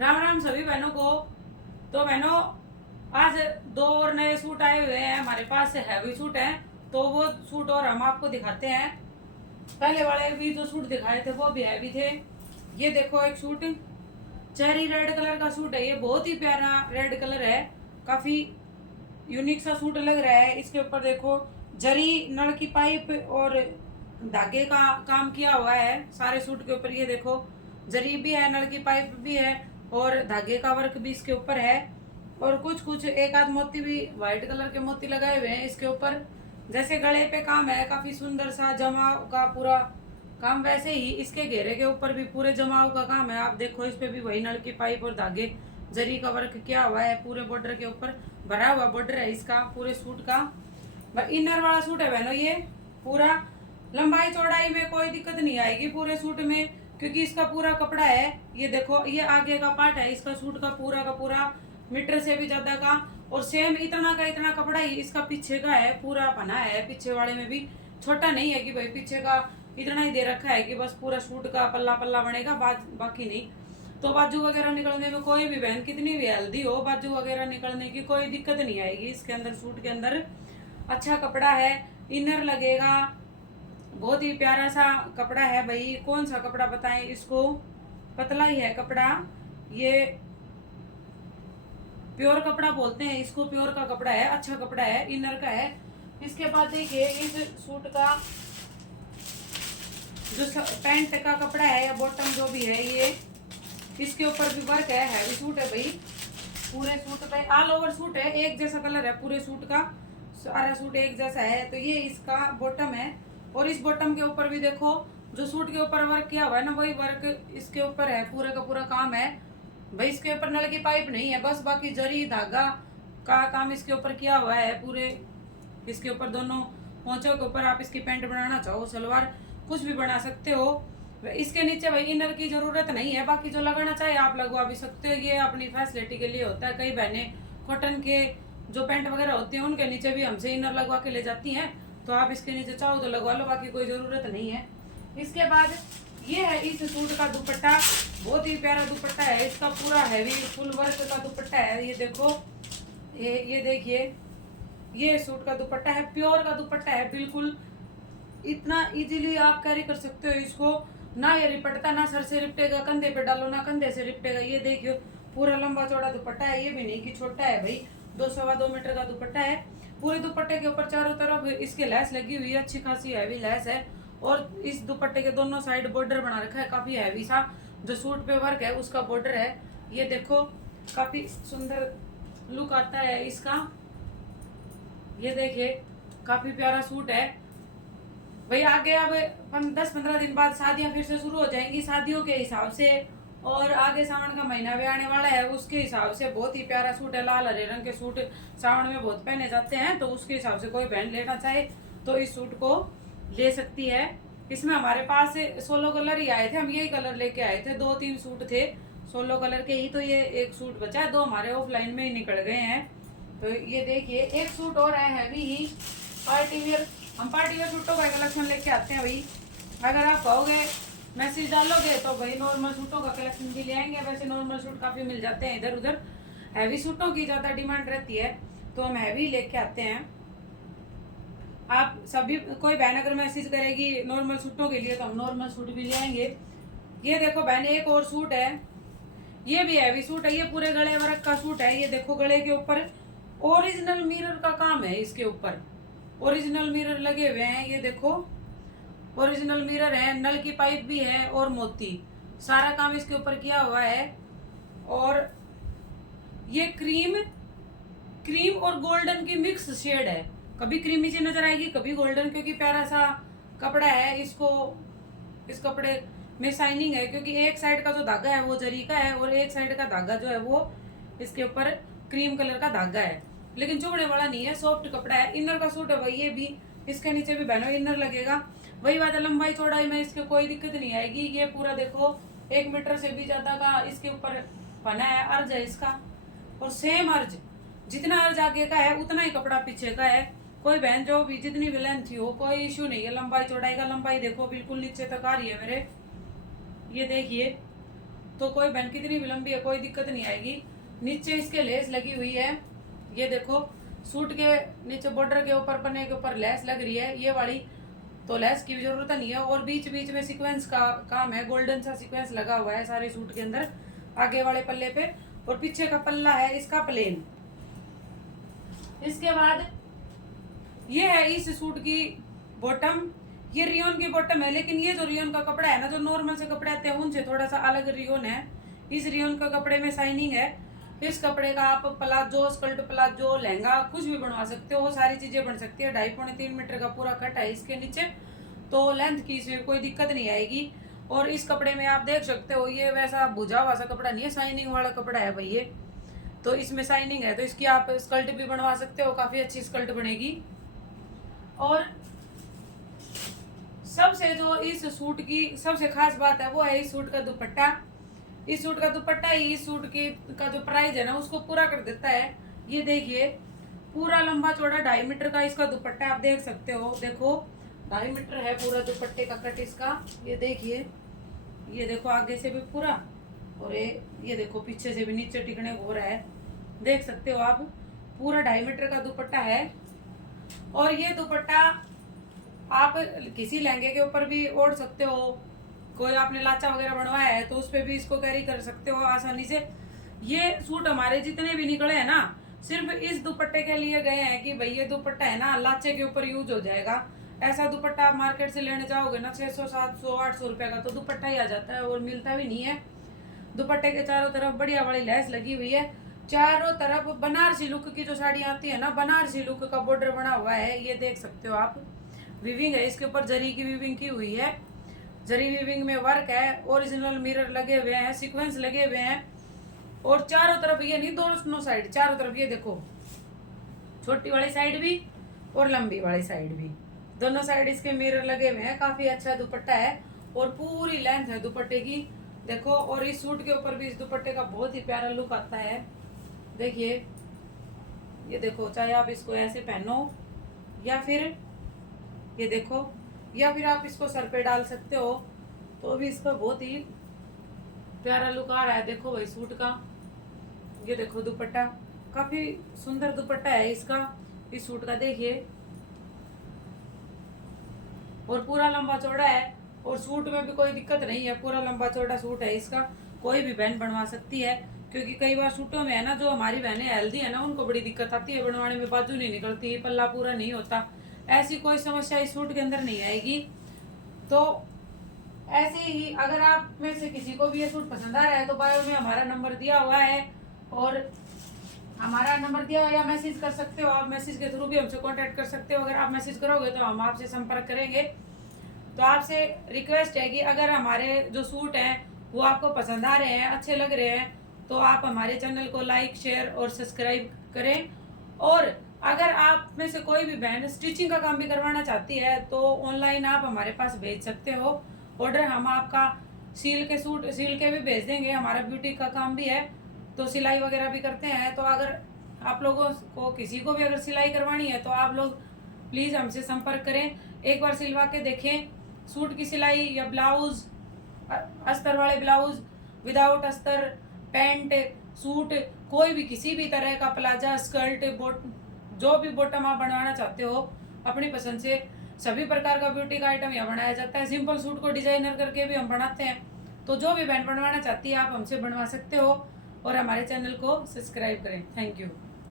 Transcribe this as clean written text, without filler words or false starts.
राम राम सभी बहनों को। तो बहनों, आज दो और नए सूट आए हुए हैं हमारे पास से, हैवी सूट हैं। तो वो सूट और हम आपको दिखाते हैं। पहले वाले भी जो सूट दिखाए थे वो भी हैवी थे। ये देखो एक सूट, चेरी रेड कलर का सूट है। ये बहुत ही प्यारा रेड कलर है, काफी यूनिक सा सूट लग रहा है। इसके ऊपर देखो जरी नल की पाइप और धागे का काम किया हुआ है सारे सूट के ऊपर। ये देखो जरी भी है, नल की पाइप भी है और धागे का वर्क भी इसके ऊपर है। और कुछ कुछ एक आध मोती भी व्हाइट कलर के मोती लगाए हुए हैं इसके ऊपर। जैसे गले पे काम है काफी सुंदर सा जमाव का पूरा काम, वैसे ही इसके घेरे के ऊपर भी पूरे जमाव का काम है। आप देखो इस पे भी वही नल की पाइप और धागे जरी का वर्क किया हुआ है। पूरे बॉर्डर के ऊपर भरा हुआ बॉर्डर है इसका पूरे सूट का। इनर वाला सूट है बहनों ये पूरा। लंबाई चौड़ाई में कोई दिक्कत नहीं आएगी पूरे सूट में, क्योंकि इसका पूरा कपड़ा है। ये देखो ये आगे का पार्ट है इसका सूट का पूरा मीटर से भी ज्यादा का। और सेम इतना का इतना कपड़ा ही इसका पीछे का है, पूरा बना है। पीछे वाले में भी छोटा नहीं है कि भाई पीछे का इतना ही दे रखा है कि बस पूरा सूट का पल्ला पल्ला बनेगा, बाकी नहीं। तो बाजू वगैरह निकलने में कोई भी बहन कितनी भी हेल्दी हो, बाजू वगैरह निकलने की कोई दिक्कत नहीं आएगी इसके अंदर। सूट के अंदर अच्छा कपड़ा है, इनर लगेगा, बहुत ही प्यारा सा कपड़ा है। भाई कौन सा कपड़ा बताएं इसको, पतला ही है कपड़ा। ये प्योर कपड़ा बोलते हैं इसको, प्योर का कपड़ा है, अच्छा कपड़ा है, इनर का है। इसके बाद देखिए इस सूट का जो पैंट का कपड़ा है या बॉटम जो भी है, ये इसके ऊपर भी वर्क है। हैवी सूट है भाई, पूरे सूट पे ऑल ओवर सूट है, एक जैसा कलर है पूरे सूट का, सारा सूट एक जैसा है। तो ये इसका बॉटम है। और इस बॉटम के ऊपर भी देखो जो सूट के ऊपर वर्क किया हुआ है ना, वही वर्क इसके ऊपर है, पूरे का पूरा काम है भाई। इसके ऊपर नल की पाइप नहीं है बस, बाकी जरी धागा का काम इसके ऊपर किया हुआ है पूरे। इसके ऊपर दोनों पोंचों के ऊपर आप इसकी पैंट बनाना चाहो, सलवार कुछ भी बना सकते हो। इसके नीचे भाई इनर की जरूरत नहीं है, बाकी जो लगाना चाहे आप लगवा भी सकते हो। ये अपनी फैसिलिटी के लिए होता है। कई बहनें कॉटन के जो पैंट वगैरह होती है उनके नीचे भी हमसे इनर लगवा के ले जाती हैं, तो आप इसके नीचे चाहो तो लगवा लो, बाकी कोई जरूरत नहीं है। इसके बाद ये है इस सूट का दुपट्टा, बहुत ही प्यारा दुपट्टा है इसका, पूरा हैवी फुल वर्क का दुपट्टा है। ये देखो ये देखिए ये सूट का दुपट्टा है, प्योर का दुपट्टा है बिल्कुल। इतना इजीली आप कैरी कर सकते हो इसको, ना ये रिपटता, ना सर से रिपटेगा, कंधे पे डालो ना कंधे से रिपटेगा। ये देखियो पूरा लंबा चौड़ा दुपट्टा है, ये भी नहीं कि छोटा है भाई, 2 सवा 2 मीटर का दुपट्टा है। पूरे दुपट्टे के ऊपर चारों तरफ इसके लैस लगी हुई है, अच्छी खासी हैवी लैस है। और इस दुपट्टे के दोनों साइड बॉर्डर बना रखा है काफी हैवी सा, जो सूट पे वर्क है उसका बॉर्डर है। ये देखो काफी सुंदर लुक आता है इसका। ये देखिए काफी प्यारा सूट है भाई। आगे अब 10-15 दिन बाद शादियां फिर से शुरू हो जाएंगी, शादियों के हिसाब से और आगे सावन का महीना भी आने वाला है उसके हिसाब से बहुत ही प्यारा सूट है। लाल हरे रंग के सूट सावन में बहुत पहने जाते हैं, तो उसके हिसाब से कोई बहन लेना चाहे तो इस सूट को ले सकती है। इसमें हमारे पास 16 कलर ही आए थे, हम यही कलर लेके आए थे। 2-3 सूट थे 16 कलर के ही, तो ये एक सूट बचा है, 2 हमारे ऑफलाइन में ही निकल गए हैं। तो ये देखिए एक सूट और है हैवी ही पार्टी वियर। हम पार्टी वेयर सूटों का कलेक्शन लेके आते हैं भाई। अगर आप कहोगे मैसेज डालोगे तो भाई नॉर्मल सूटों का कलेक्शन भी ले आएंगे। वैसे नॉर्मल सूट काफी मिल जाते हैं इधर उधर, हैवी सूटों की ज्यादा डिमांड रहती है तो हम हैवी लेके आते हैं। आप सभी कोई बहन अगर मैसेज करेगी नॉर्मल सूटों के लिए तो हम नॉर्मल सूट भी ले आएंगे। ये देखो बहन एक और सूट है, ये भी हैवी सूट है, ये पूरे गले वर्क का सूट है। ये देखो गले के ऊपर ओरिजिनल मिरर का काम है, इसके ऊपर ओरिजिनल मिरर लगे हुए हैं। ये देखो ओरिजिनल मिरर है, नल की पाइप भी है और मोती, सारा काम इसके ऊपर किया हुआ है। और ये क्रीम क्रीम और गोल्डन की मिक्स शेड है, कभी क्रीमी सी नजर आएगी कभी गोल्डन, क्योंकि प्यारा सा कपड़ा है। इसको इस कपड़े में शाइनिंग है, क्योंकि एक साइड का जो धागा है वो जरी का है और एक साइड का धागा जो है वो इसके ऊपर क्रीम कलर का धागा है, लेकिन चुभने वाला नहीं है, सॉफ्ट कपड़ा है। इनर का सूट है वही, ये भी इसके नीचे भी बहनों इनर लगेगा। वही बात है, लंबाई चौड़ाई में इसके कोई दिक्कत नहीं आएगी। ये पूरा देखो 1 मीटर से भी ज्यादा का इसके ऊपर बना है, अर्ज है इसका। और सेम अर्ज, जितना अर्ज आगे का है उतना ही कपड़ा पीछे का है। कोई बहन जो भी जितनी भी लेंथ हो कोई इश्यू नहीं है लंबाई चौड़ाई का। लंबाई देखो बिल्कुल नीचे तक आ रही है मेरे, ये देखिए तो कोई बहन कितनी भी लंबी है कोई दिक्कत नहीं आएगी। नीचे इसके लेस लगी हुई है, ये देखो सूट के नीचे बॉर्डर के ऊपर पन्ने के ऊपर लेस लग रही है ये वाली, तो लेस की जरूरत नहीं है। और बीच बीच में सीक्वेंस का काम है, गोल्डन सा सीक्वेंस लगा हुआ है सारे सूट के अंदर आगे वाले पल्ले पे। और पीछे का पल्ला है इसका प्लेन। इसके बाद ये है इस सूट की बॉटम, ये रियोन की बॉटम है, लेकिन ये जो रियोन का कपड़ा है ना, जो नॉर्मल से कपड़े आते हैं उनसे थोड़ा सा अलग रियोन है। इस रियोन का कपड़े में शाइनिंग है। इस कपड़े का आप प्लाजो, स्कर्ट प्लाजो, लहंगा कुछ भी बनवा सकते हो, सारी चीजें बन सकती है। 2.5-3 मीटर का पूरा कट है इसके नीचे, तो लेंथ की इसमें कोई दिक्कत नहीं आएगी। और इस कपड़े में आप देख सकते हो ये वैसा बुझा हुआ सा कपड़ा नहीं है, शाइनिंग वाला कपड़ा है भाई ये, तो इसमें शाइनिंग है, तो इसकी आप स्कर्ट भी बनवा सकते हो, काफी अच्छी स्कर्ट बनेगी। और सबसे जो इस सूट की सबसे खास बात है वो है इस सूट का दुपट्टा। इस सूट का दुपट्टा ही इस सूट की का जो प्राइस है ना उसको पूरा कर देता है। ये देखिए पूरा लंबा चौड़ा 2.5 मीटर का इसका दुपट्टा आप देख सकते हो, देखो 2.5 मीटर है पूरा दुपट्टे का कट इसका। ये देखिए, ये देखो आगे से भी पूरा, और ये देखो पीछे से भी नीचे टिकने को हो रहा है, देख सकते हो आप, पूरा 2.5 मीटर का दुपट्टा है। और ये दुपट्टा आप किसी लहंगे के ऊपर भी ओढ़ सकते हो, कोई आपने लाचा वगैरह बनवाया है तो उस पे भी इसको कैरी कर सकते हो आसानी से। ये सूट हमारे जितने भी निकले हैं ना सिर्फ इस दुपट्टे के लिए गए हैं कि भाई ये दुपट्टा है ना लाचे के ऊपर यूज हो जाएगा। ऐसा दुपट्टा आप मार्केट से लेने जाओगे ना 600 700 800 रुपए का तो दुपट्टा ही आ जाता है और मिलता भी नहीं है। दुपट्टे के चारों तरफ बढ़िया वाली लेस लगी हुई है, चारों तरफ बनारसी लुक की जो साड़ी आती है ना बनारसी लुक का बॉर्डर बना हुआ है, ये देख सकते हो आप। विविंग है इसके ऊपर, जरी की विविंग की हुई है, जरी विविंग में वर्क है, ओरिजिनल मिरर लगे हुए हैं, सीक्वेंस लगे हुए हैं। और चारों तरफ, ये नहीं दोनों साइड, चारों तरफ ये देखो छोटी वाली साइड भी और लंबी वाली साइड भी, दोनों साइड इसके मिरर लगे हुए हैं। काफी अच्छा दुपट्टा है और पूरी लेंथ है दुपट्टे की, देखो। और इस सूट के ऊपर भी इस दुपट्टे का बहुत ही प्यारा लुक आता है, देखिए ये देखो, चाहे आप इसको ऐसे पहनो या फिर ये देखो, या फिर आप इसको सर पे डाल सकते हो तो भी इसका बहुत ही प्यारा लुक आ रहा है। देखो भाई सूट का, ये देखो दुपट्टा, काफी सुंदर दुपट्टा है इसका, इस सूट का देखिए। और पूरा लंबा चौड़ा है और सूट में भी कोई दिक्कत नहीं है, पूरा लंबा चौड़ा सूट है इसका, कोई भी बहन बनवा सकती है। क्योंकि कई बार सूटों में है ना जो हमारी बहनें हेल्दी है ना उनको बड़ी दिक्कत आती है बनवाने में, बाजू नहीं निकलती, पल्ला पूरा नहीं होता, ऐसी कोई समस्या इस सूट के अंदर नहीं आएगी। तो ऐसे ही अगर आप में से किसी को भी ये सूट पसंद आ रहा है तो बायो में हमारा नंबर दिया हुआ है, और हमारा नंबर दिया हुआ, या मैसेज कर सकते हो आप, मैसेज के थ्रू भी हमसे कांटेक्ट कर सकते हो। अगर आप मैसेज करोगे तो हम आपसे संपर्क करेंगे। तो आपसे रिक्वेस्ट है कि अगर हमारे जो सूट हैं वो आपको पसंद आ रहे हैं, अच्छे लग रहे हैं, तो आप हमारे चैनल को लाइक शेयर और सब्सक्राइब करें। और अगर आप में से कोई भी बहन स्टिचिंग का काम भी करवाना चाहती है तो ऑनलाइन आप हमारे पास भेज सकते हो ऑर्डर, हम आपका सील के सूट सील के भी भेज देंगे, हमारा ब्यूटी का काम भी है तो सिलाई वगैरह भी करते हैं। तो अगर आप लोगों को किसी को भी अगर सिलाई करवानी है तो आप लोग प्लीज हमसे संपर्क करें, एक बार सिलवा के देखें सूट की सिलाई, या ब्लाउज, अस्तर वाले ब्लाउज, विदाउट अस्तर, पैंट, सूट, कोई भी किसी भी तरह का प्लाजा, स्कर्ट, जो भी बॉटम आप बनवाना चाहते हो अपनी पसंद से, सभी प्रकार का ब्यूटी का आइटम यहाँ बनाया जाता है। सिंपल सूट को डिजाइनर करके भी हम बनाते हैं, तो जो भी बहन बनवाना चाहती है आप हमसे बनवा सकते हो। और हमारे चैनल को सब्सक्राइब करें। Thank you.